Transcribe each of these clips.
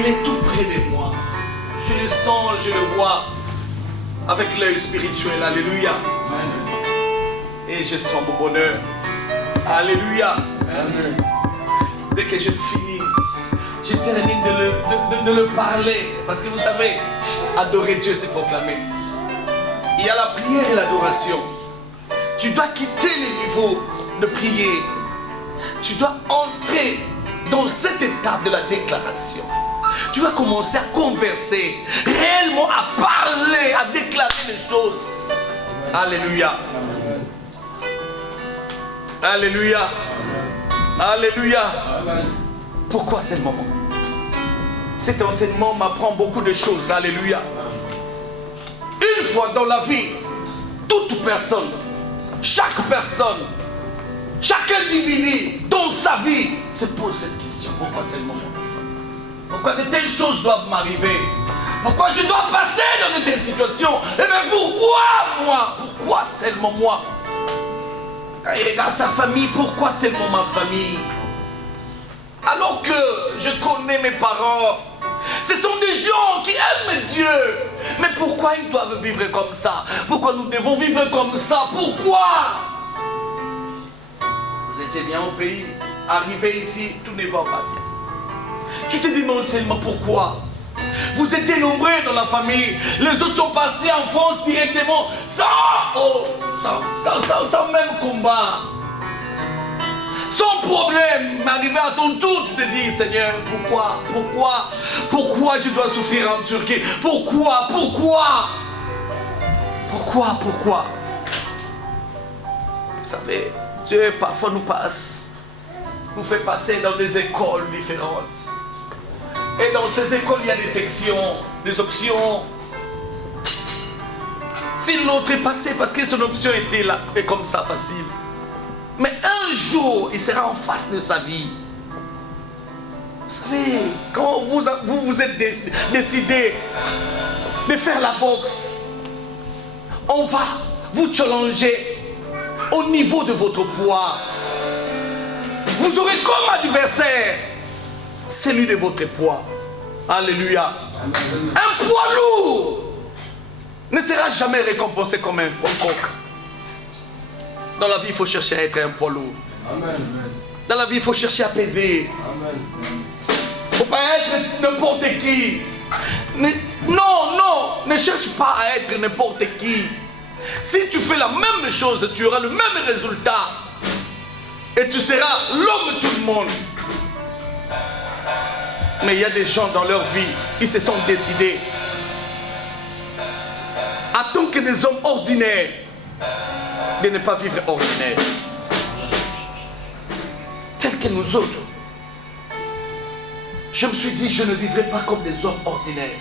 Il est tout près de moi. Je le sens, je le vois avec l'œil spirituel. Alléluia. Et je sens mon bonheur. Alléluia. Dès que je finis, je termine de le parler. Parce que vous savez, adorer Dieu, c'est proclamer. Il y a la prière et l'adoration. Tu dois quitter le niveau de prier. Tu dois entrer dans cette étape de la déclaration. Tu vas commencer à converser, réellement à parler, à déclarer les choses. Alléluia. Alléluia. Alléluia. Pourquoi c'est le moment? Cet enseignement m'apprend beaucoup de choses. Alléluia. Une fois dans la vie, toute personne, chaque personne, chaque individu dans sa vie se pose cette question. Pourquoi c'est le moment? Pourquoi de telles choses doivent m'arriver? Pourquoi je dois passer dans de telles situations? Et bien pourquoi moi? Pourquoi seulement moi? Quand il regarde sa famille, pourquoi seulement ma famille? Alors que je connais mes parents, ce sont des gens qui aiment Dieu. Mais pourquoi ils doivent vivre comme ça? Pourquoi nous devons vivre comme ça? Pourquoi? Vous étiez bien au pays, arrivé ici, tout ne va pas bien. Tu te demandes seulement pourquoi. Vous étiez nombreux dans la famille. Les autres sont partis en France directement sans même combat. Sans problème. Arrivé à ton tour, tu te dis, Seigneur, pourquoi je dois souffrir en Turquie? Pourquoi? Vous savez, Dieu parfois nous fait passer dans des écoles différentes. Et dans ces écoles, il y a des sections, des options. Si l'autre est passé parce que son option était là, et comme ça, facile. Mais un jour, il sera en face de sa vie. Vous savez, quand vous êtes décidé de faire la boxe, on va vous challenger au niveau de votre poids. Vous aurez comme adversaire celui de votre poids. Alléluia. Un poids lourd ne sera jamais récompensé comme un poids coq. Dans la vie, il faut chercher à être un poids lourd. Dans la vie, il faut chercher à peser. Il ne faut pas être n'importe qui. Non, ne cherche pas à être n'importe qui. Si tu fais la même chose, tu auras le même résultat. Et tu seras l'homme de tout le monde. Mais il y a des gens dans leur vie, ils se sont décidés, en tant que des hommes ordinaires, de ne pas vivre ordinaire. Tels que nous autres. Je me suis dit, je ne vivrai pas comme des hommes ordinaires.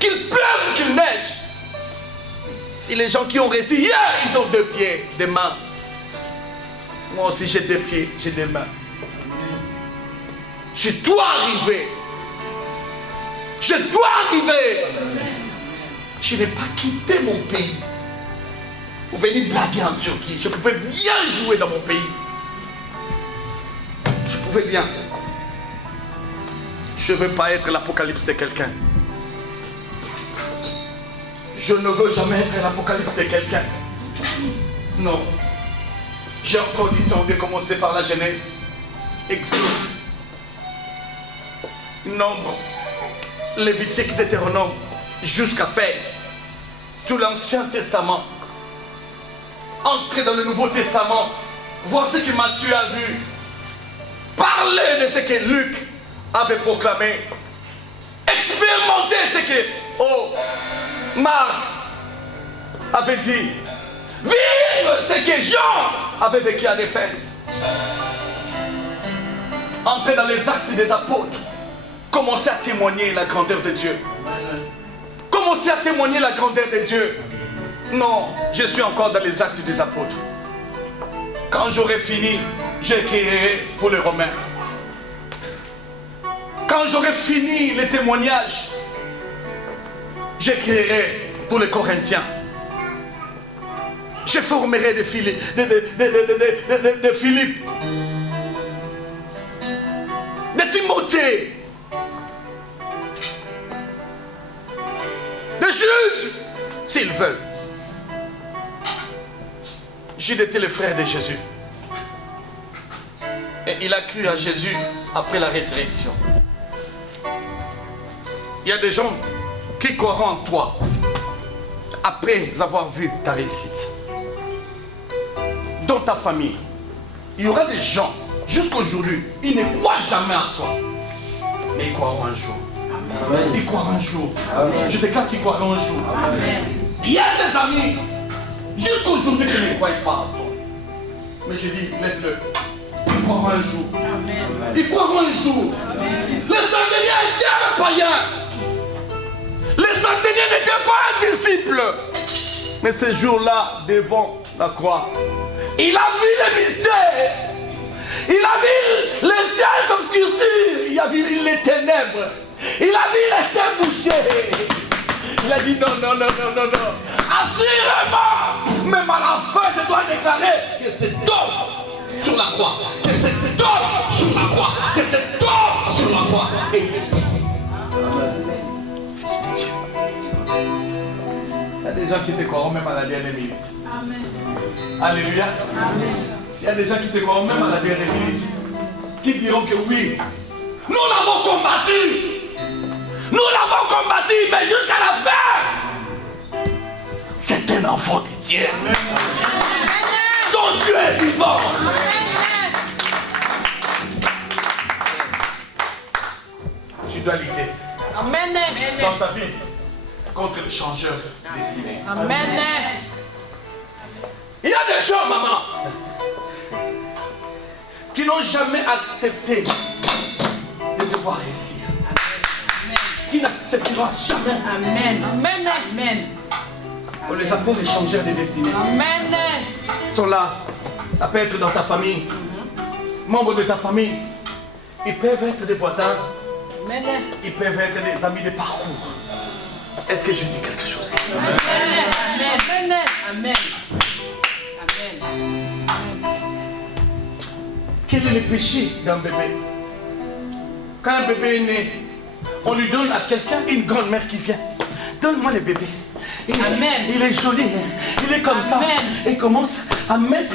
Qu'il pleuve, qu'il neige. Si les gens qui ont réussi hier, ils ont 2 pieds, des mains. Moi aussi j'ai 2 pieds, j'ai des mains. Je dois arriver. Je dois arriver. Je n'ai pas quitté mon pays pour venir blaguer en Turquie. Je pouvais bien jouer dans mon pays. Je pouvais bien. Je ne veux pas être l'apocalypse de quelqu'un. Je ne veux jamais être l'apocalypse de quelqu'un. Non. J'ai encore du temps de commencer par la Genèse, Exode, Nombre, Lévitique, Deutéronome, jusqu'à faire tout l'Ancien Testament. Entrer dans le Nouveau Testament, voir ce que Matthieu a vu, parler de ce que Luc avait proclamé, expérimenter ce que Marc avait dit, vivre ce que Jean avait vécu à Éphèse. Entrer dans les actes des apôtres, commencer à témoigner la grandeur de Dieu. Commencer à témoigner la grandeur de Dieu. Non, je suis encore dans les actes des apôtres. Quand j'aurai fini, j'écrirai pour les Romains. Quand j'aurai fini les témoignages, j'écrirai pour les Corinthiens. Je formerai de Philippe. De de Timothée, de Jude, s'ils veulent. Jude était le frère de Jésus. Et il a cru à Jésus après la résurrection. Il y a des gens qui croiront en toi après avoir vu ta réussite. Dans ta famille, il y aura des gens, jusqu'aujourd'hui, ils ne croient jamais en toi. Mais ils croiront un jour. Amen. Ils croiront un jour. Amen. Je déclare qu'ils croiront un jour. Amen. Il y a des amis, jusqu'aujourd'hui, qui ne croient pas en toi. Mais je dis, laisse-le. Ils croiront un jour. Amen. Ils croiront un jour. Amen. Les centeniers étaient un païen. Les centeniers n'étaient pas un disciple. Mais ce jour-là, devant la croix, il a vu les mystères. Il a vu les ciels obscurcis. Il a vu les ténèbres. Il a vu les terres bouchées. Il a dit non, non, non, non, non, non. Assurément, même à la fin, je dois déclarer que c'est d'or sur la croix. Que c'est d'or sur la croix. Que c'est d'or sur la croix. Et il y a des gens qui te croiront même à la dernière minute. Amen. Alléluia. Amen. Il y a des gens qui te croiront même à la dernière minute. Qui diront que oui, nous l'avons combattu. Nous l'avons combattu, mais jusqu'à la fin, c'est un enfant de Dieu. Amen. Son Dieu est vivant. Amen. Tu dois lutter. Amen. Dans ta vie, contre le changeur destiné. Amen. Il y a des gens, maman, qui n'ont jamais accepté de devoir réussir. Amen. Qui n'accepteront jamais. Amen. Amen. Amen. On les appelle les changeurs de destinée. Amen. Ils sont là. Ça peut être dans ta famille. Membres de ta famille. Ils peuvent être des voisins. Amen. Ils peuvent être des amis de parcours. Est-ce que je dis quelque chose? Amen. Amen. Amen. Amen. Quel est le péché d'un bébé? Quand un bébé est né, on lui donne à quelqu'un une grande-mère qui vient. Donne-moi le bébé. Il est joli, il est comme Amen. Ça. Et il commence à mettre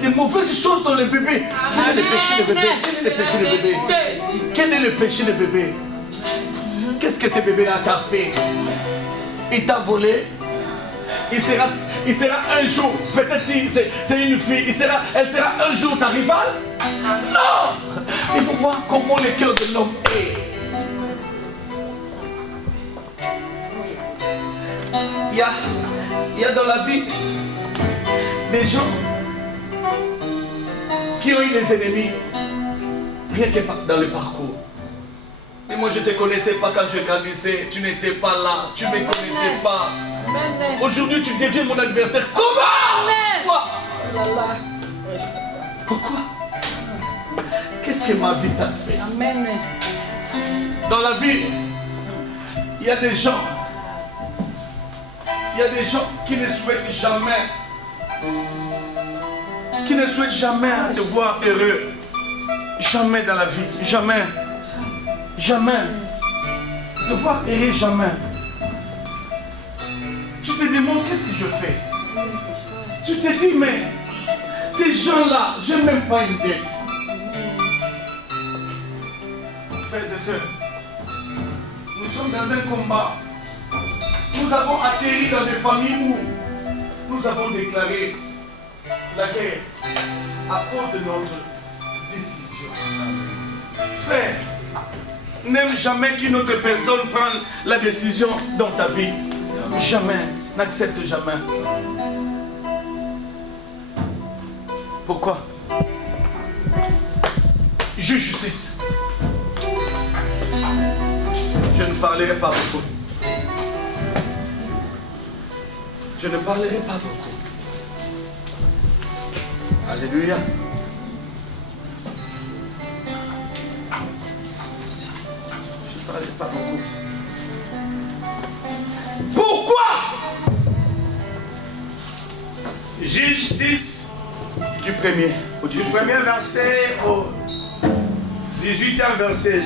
des mauvaises choses dans le bébé. Quel est le péché de bébé? Quel est le péché de bébé? Quel est le péché de bébé? Qu'est-ce que ce bébé-là t'a fait? Il t'a volé. Il sera un jour, peut-être si c'est une fille, elle sera un jour ta rivale? Non! Il faut voir comment le cœur de l'homme est. Il y a dans la vie des gens qui ont eu des ennemis, rien que dans le parcours. Et moi je ne te connaissais pas quand je grandissais, tu n'étais pas là, tu ne me connaissais pas. Aujourd'hui tu deviens mon adversaire. Comment? Pourquoi? Pourquoi? Qu'est-ce que ma vie t'a fait? Amen. Dans la vie, il y a des gens qui ne souhaitent jamais te voir heureux. Jamais dans la vie, jamais. Jamais. Te voir heureux, jamais. Tu te demandes qu'est-ce que je fais? Tu te dis, mais ces gens-là, je n'ai même pas une dette. Frères et sœurs, nous sommes dans un combat. Nous avons atterri dans des familles où nous avons déclaré la guerre à cause de notre décision. Frère, n'aime jamais qu'une autre personne prenne la décision dans ta vie. Jamais. N'accepte jamais. Pourquoi? Juge justice. Je ne parlerai pas beaucoup. Je ne parlerai pas beaucoup. Alléluia. Merci. Je ne parlerai pas beaucoup. Pourquoi? Juge 6 du premier au 18. Du premier verset au 18e verset.